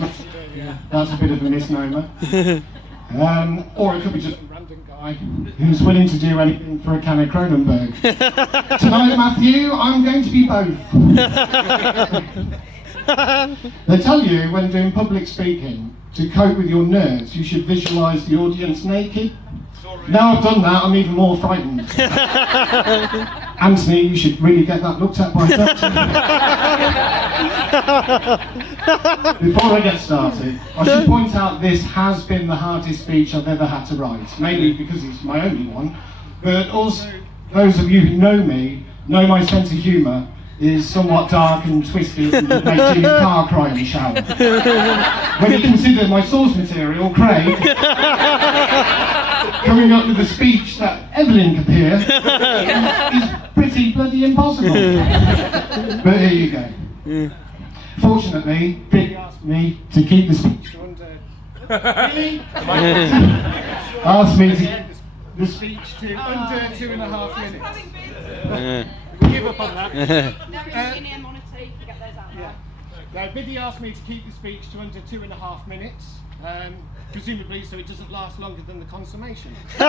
That's a bit of a misnomer. Or it could be just a random guy who's willing to do anything for a can of Kronenberg. Tonight, Matthew, I'm going to be both. They tell you when doing public speaking, to cope with your nerves, you should visualise the audience naked. Now I've done that, I'm even more frightened. Anthony, you should really get that looked at by a doctor. Before I get started, I should point out this has been the hardest speech I've ever had to write, mainly because it's my only one, but also those of you who know me know my sense of humour is somewhat dark and twisted and makes your car cry in the shower. When you consider my source material, Craig, coming up with a speech that Evelyn could hear is pretty bloody impossible. But here you go. Fortunately, Billy asked me to keep the speech under... Really? Asked me to keep the speech to under 2.5 minutes. Give up on that. Now, Biddy asked me to keep the speech to under 2.5 minutes, presumably so it doesn't last longer than the consummation. There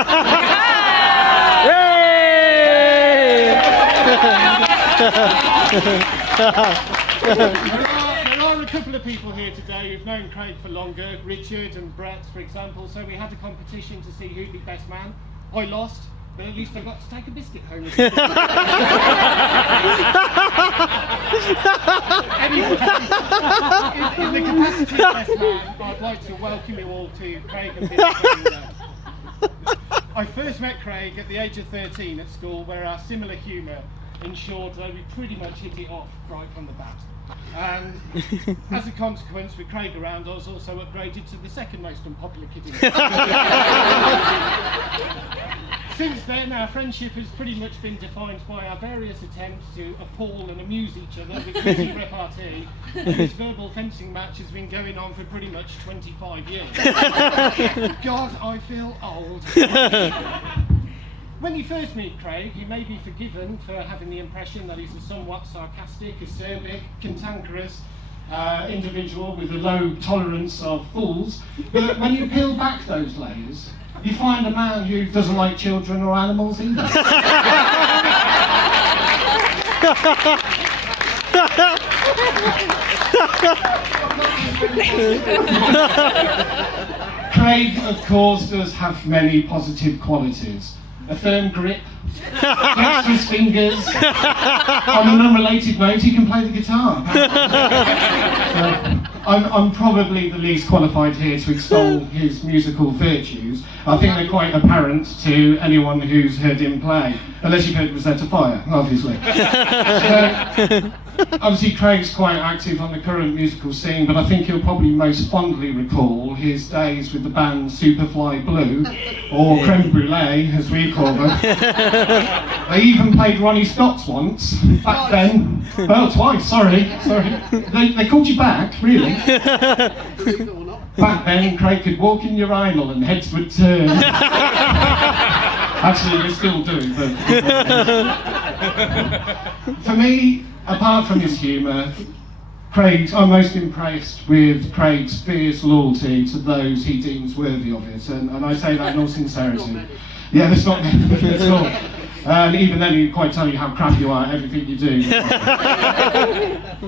are a couple of people here today who've known Craig for longer, Richard and Brett, for example, so we had a competition to see who'd be best man. I lost. But at least I got to take a biscuit home with me. Anyway, in the capacity of best man, I'd like to welcome you all to Craig and Billy. I first met Craig at the age of 13 at school, where our similar humour ensured that we pretty much hit it off right from the bat. And as a consequence, with Craig around, I was also upgraded to the second most unpopular kid in the Since then, our friendship has pretty much been defined by our various attempts to appall and amuse each other with witty repartee. This verbal fencing match has been going on for pretty much 25 years. God, I feel old. When you first meet Craig, you may be forgiven for having the impression that he's a somewhat sarcastic, acerbic, cantankerous individual with a low tolerance of fools. But when you peel back those layers, you find a man who doesn't like children or animals either. Craig, of course, does have many positive qualities. A firm grip, dexterous fingers. On an unrelated note, he can play the guitar. I'm probably the least qualified here to extol his musical virtues. I think they're quite apparent to anyone who's heard him play, unless you've heard Rosetta Fire, obviously. Obviously, Craig's quite active on the current musical scene, but I think he'll probably most fondly recall his days with the band Superfly Blue, or Creme Brulee, as we call them. They even played Ronnie Scott's once, back then. Oh, twice, sorry. They called you back, really? Back then, Craig could walk in urinal and heads would turn. Actually, we still do, but... For me, apart from his humour, I'm most impressed with Craig's fierce loyalty to those he deems worthy of it, and I say that in all sincerity. Yeah, that's not at all. And even then he'd quite tell you how crap you are at everything you do.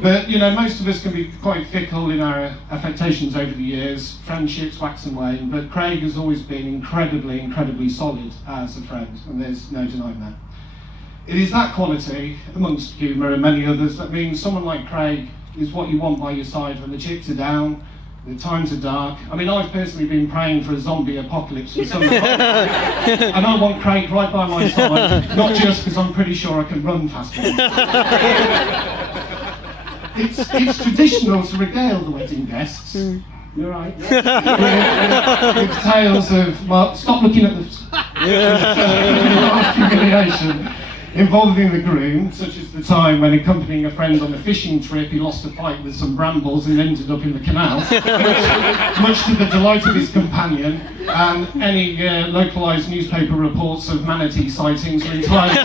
But, you know, most of us can be quite fickle in our affectations over the years. Friendships wax and wane, but Craig has always been incredibly, incredibly solid as a friend, and there's no denying that. It is that quality, amongst humour and many others, that means someone like Craig is what you want by your side when the chips are down, the times are dark. I mean, I've personally been praying for a zombie apocalypse for some time, and I want Craig right by my side, not just because I'm pretty sure I can run faster. It's traditional to regale the wedding guests. You're right. With tales of, well, stop looking at the humiliation involving the groom, such as the time when accompanying a friend on a fishing trip he lost a fight with some brambles and ended up in the canal, much to the delight of his companion, and any localised newspaper reports of manatee sightings were entirely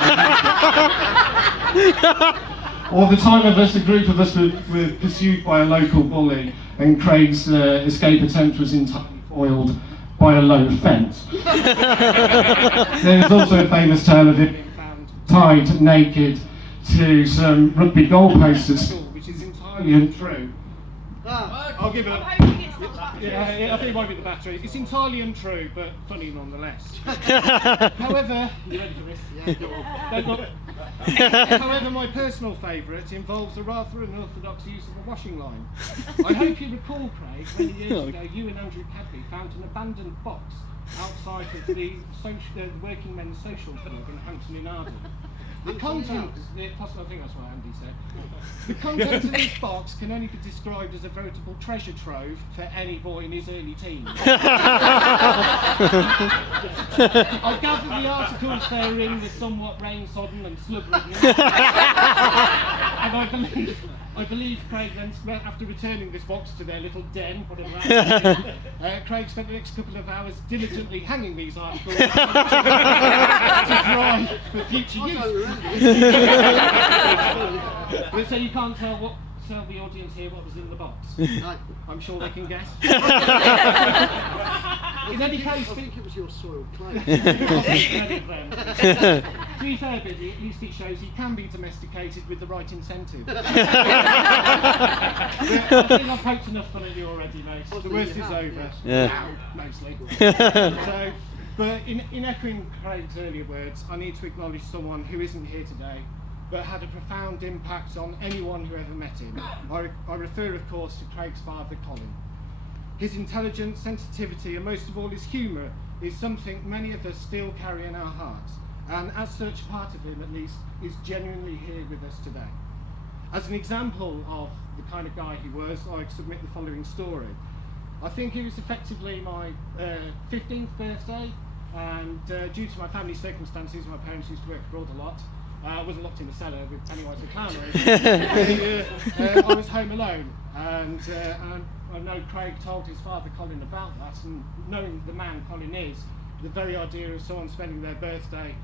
or the time a group of us were pursued by a local bully and Craig's escape attempt was entirely foiled by a low fence. There's also a famous tale of him being found tied naked to some rugby goalposts at school, which is entirely untrue. I'll give it a... Yeah, I think it might be the battery. It's entirely untrue, but funny nonetheless. However, you ready for this? Yeah. However, my personal favourite involves a rather unorthodox use of a washing line. I hope you recall, Craig, many years ago you and Andrew Cadby found an abandoned box outside of the Working Men's Social Club in Hampton in Arden. The contents, I think that's what Andy said. The contents of this box can only be described as a veritable treasure trove for any boy in his early teens. I gather the articles therein were somewhat rain-sodden and slug-ridden. And I believe Craig then, after returning this box to their little den, whatever that is, Craig spent the next couple of hours diligently hanging these articles to dry for future use. So you can't tell the audience here what was in the box. No. I'm sure they can guess. In any case, I think it was your soiled clothes. To be fair, Biddy, at least it shows he can be domesticated with the right incentive. I think I've poked enough fun at you already, mate. The worst is over. Yeah. Now, mostly. But in echoing Craig's earlier words, I need to acknowledge someone who isn't here today, but had a profound impact on anyone who ever met him. I refer, of course, to Craig's father, Colin. His intelligence, sensitivity, and most of all his humour is something many of us still carry in our hearts, and as such, part of him, at least, is genuinely here with us today. As an example of the kind of guy he was, I submit the following story. I think it was effectively my 15th birthday, and due to my family circumstances, my parents used to work abroad a lot. I wasn't locked in the cellar with Pennywise the Clown or anything. I was home alone, and I know Craig told his father Colin about that, and knowing the man Colin is, the very idea of someone spending their birthday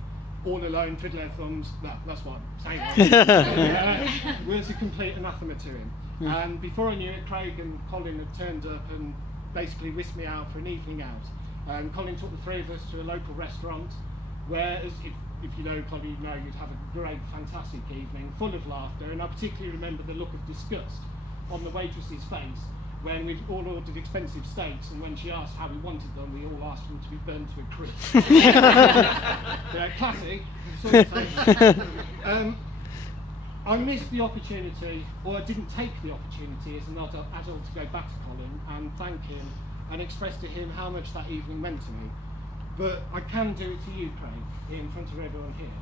all alone, twiddling their thumbs, that's what I'm saying, was a complete anathema to him. And before I knew it, Craig and Colin had turned up and basically whisked me out for an evening out. And Colin took the three of us to a local restaurant, where, if you know Colin, you know you'd have a great, fantastic evening, full of laughter, and I particularly remember the look of disgust on the waitress's face when we'd all ordered expensive steaks, and when she asked how we wanted them, we all asked them to be burnt to a crisp. Classic. I missed the opportunity, or I didn't take the opportunity as an adult to go back to Colin and thank him and express to him how much that evening meant to me. But I can do it to you, Craig, in front of everyone here.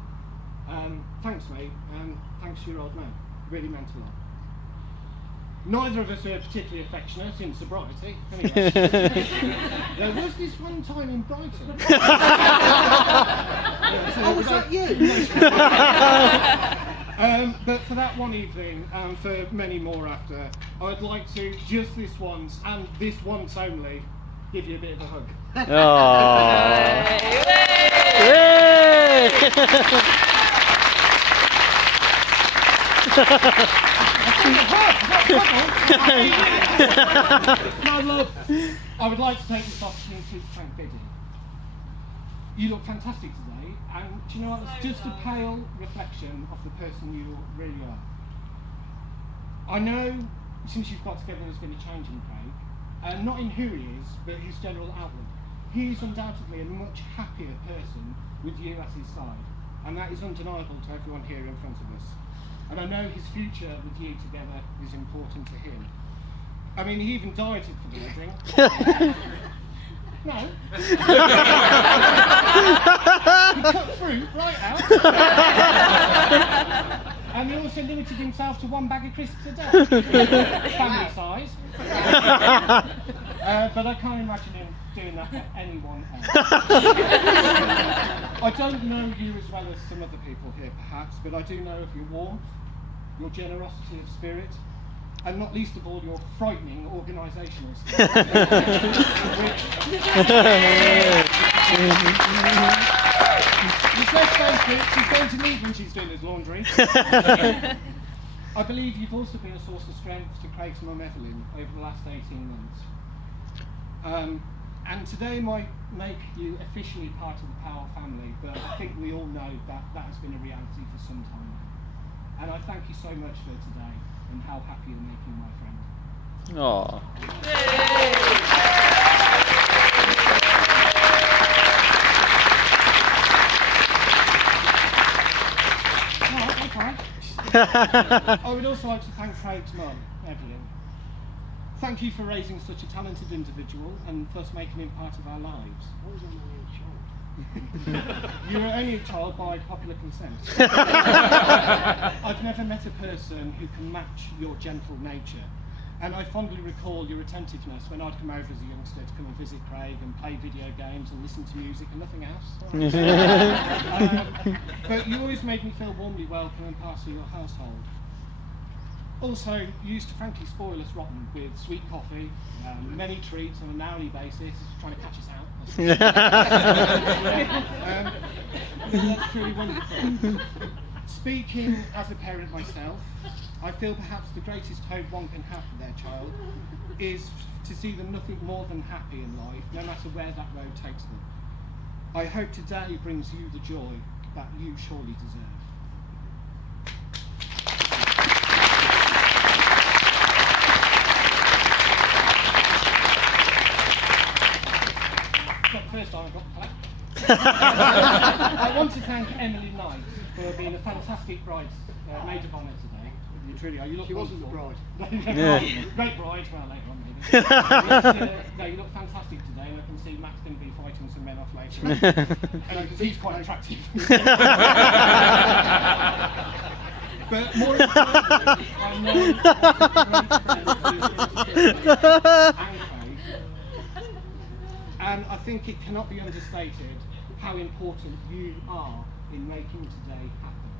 Thanks, mate, and thanks to your old man. Really meant a lot. Neither of us are particularly affectionate in sobriety. Anyway, there was this one time in Brighton. Was that you? But for that one evening, and for many more after, I'd like to, just this once, and this once only, give you a bit of a hug. My love, I would like to take this opportunity to thank Biddy. You look fantastic today, and do you know what? It's just a pale reflection of the person you really are. I know since you've got together there's been a change in Craig, and not in who he is, but his general outlook. He is undoubtedly a much happier person with you at his side, and that is undeniable to everyone here in front of us. And I know his future with you together is important to him. I mean, he even dieted for the wedding. No. He cut fruit right out. And he also limited himself to one bag of crisps a day. Family size. But I can't imagine him doing that for anyone else. I don't know you as well as some other people here, perhaps, but I do know of your warmth, your generosity of spirit, and not least of all, your frightening organisational skills. She's going to need when she's doing his laundry. I believe you've also been a source of strength to Craig's mum Evelyn over the last 18 months. And today might make you officially part of the Powell family, but I think we all know that that has been a reality for some time now. And I thank you so much for today and how happy you're making my friend. Aww. I would also like to thank Craig's mum, Evelyn. Thank you for raising such a talented individual and thus making him part of our lives. I was only a child. You were only a child by popular consent. I've never met a person who can match your gentle nature. And I fondly recall your attentiveness when I'd come over as a youngster to come and visit Craig and play video games and listen to music and nothing else. But you always made me feel warmly welcome and part of your household. Also, you used to frankly spoil us rotten with sweet coffee, many treats on an hourly basis, trying to catch us out. That's truly wonderful. Speaking as a parent myself, I feel perhaps the greatest hope one can have for their child is to see them nothing more than happy in life, no matter where that road takes them. I hope today brings you the joy that you surely deserve. First time I got the clap. I want to thank Emily Knight for being a fantastic maid of honour today. You truly are. You look She wasn't the bride. Yeah. Great bride. Well, later on maybe. No, you look fantastic today, and I can see Matt's going to be fighting some men off later. And because he's quite attractive. But more importantly, I know and I think it cannot be understated how important you are in making today happen.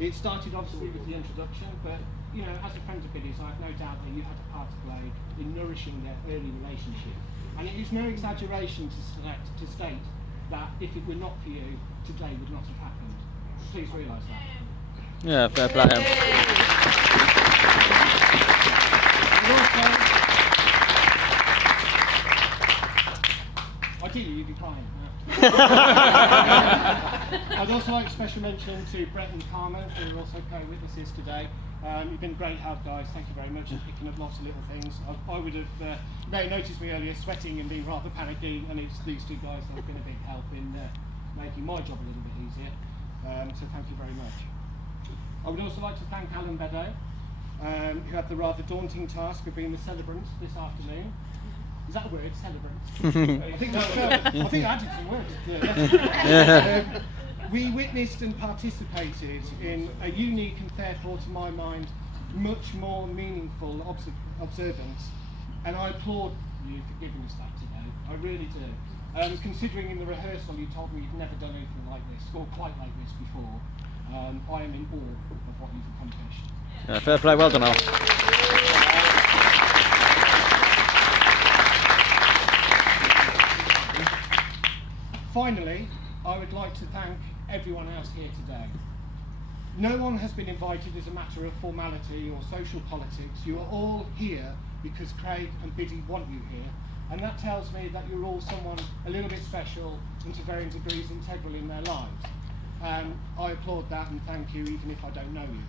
It started obviously with the introduction, but you know, as a friend of Biddy's, I have no doubt that you had a part to play in nourishing their early relationship. And it is no exaggeration to state that if it were not for you, today would not have happened. Please realise that. Yeah, fair play. Ideally, you'd be crying. I'd also like a special mention to Brett and Carmen, who are also co-witnesses today. You've been great help, guys. Thank you very much for picking up lots of little things. I would have noticed me earlier sweating and being rather panicky, and it's these two guys that have been a big help in making my job a little bit easier. So thank you very much. I would also like to thank Alan Beddoe, who had the rather daunting task of being the celebrant this afternoon. Is that a word, celebrant? I think that's I think I added some words. We witnessed and participated in a unique and therefore, to my mind, much more meaningful observance. And I applaud you for giving us that today. I really do. Considering in the rehearsal you told me you'd never done anything like this, or quite like this before, I am in awe of what you've accomplished. Yeah, fair play, well done, Al. Finally, I would like to thank everyone else here today. No one has been invited as a matter of formality or social politics. You are all here because Craig and Biddy want you here, and that tells me that you're all someone a little bit special and to varying degrees integral in their lives. I applaud that and thank you, even if I don't know you.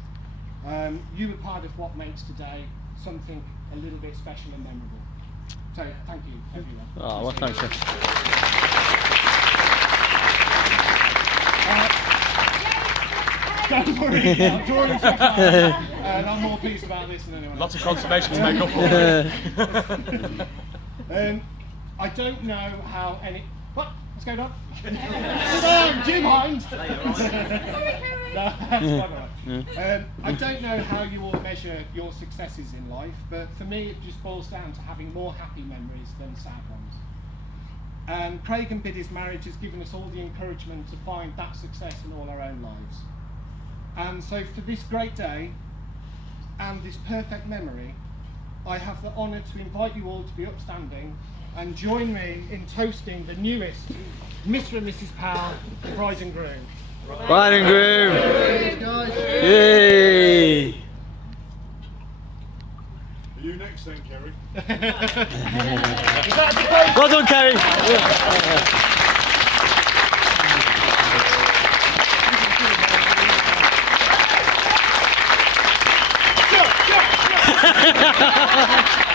You are part of what makes today something a little bit special and memorable. So thank you, everyone. Oh, well, thanks, sir. Don't worry, and I'm more pleased about this than anyone else. Lots of consummation to make up for. I don't know how any... What? What's going on? Sit down, do you mind? Sorry, No, that's quite all right. I don't know how you all measure your successes in life, but for me it just boils down to having more happy memories than sad ones. And Craig and Biddy's marriage has given us all the encouragement to find that success in all our own lives. And so for this great day and this perfect memory, I have the honour to invite you all to be upstanding and join me in toasting the newest Mr. and Mrs. Powell, bride and groom. Bride and groom! Cheers, guys. Yay! You next then, Kerry. Well done, Kerry. Go, go, go.